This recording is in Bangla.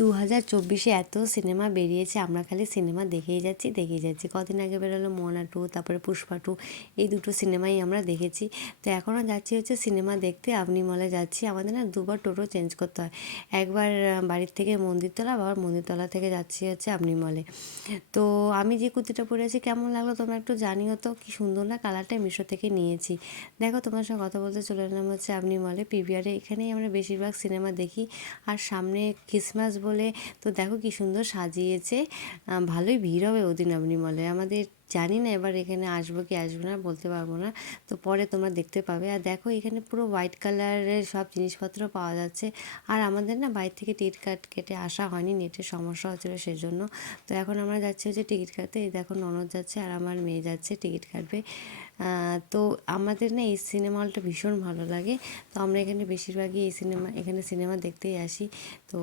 2024-এ এত সিনেমা বেরিয়েছে, আমরা খালি সিনেমা দেখেই যাচ্ছি। কদিন আগে বেরোলো মনা 2, তারপরে পুষ্পা 2, এই দুটো সিনেমাই আমরা দেখেছি। তো এখনও যাচ্ছি হচ্ছে সিনেমা দেখতে, আপনি মলে যাচ্ছি। আমাদের না দুবার টোটো চেঞ্জ করতে হয়, একবার বাড়ির থেকে মন্দিরতলা, আবার মন্দিরতলা থেকে যাচ্ছি হচ্ছে আপনি মলে। তো আমি যে কুর্তিটা পরে আছি কেমন লাগলো তোমরা একটু জানিও তো, কি সুন্দর না কালারটা, মিশো থেকে নিয়েছি। দেখো তোমার সঙ্গে কথা বলতে চলে এলাম হচ্ছে আপনি মলে, পিভিআরে। এখানেই আমরা বেশিরভাগ সিনেমা দেখি। আর সামনে ক্রিসমাস বলে তো দেখো কি সুন্দর সাজিয়েছে, ভালোই ভিড় হবে ওদিন আপনি মলে আমাদের। জানি না এবার এখানে আসবো কি আসবো না, বলতে পারবো না। তো পরে তোমরা দেখতে পাবে। আর দেখো এখানে পুরো হোয়াইট কালারের সব জিনিসপত্র পাওয়া যাচ্ছে। আর আমাদের না বাইরে থেকে টিকিট কেটে আসা হয়নি, নেটের সমস্যা হচ্ছিলো সেজন্য। তো এখন আমরা যাচ্ছি হচ্ছে টিকিট কাটতে। এই দেখো ননদ যাচ্ছে আর আমার মেয়ে যাচ্ছে টিকিট কাটবে। তো আমাদের না এই সিনেমা হলটা ভীষণ ভালো লাগে। তো আমরা এখানে বেশিরভাগই এখানে সিনেমা দেখতেই আসি। তো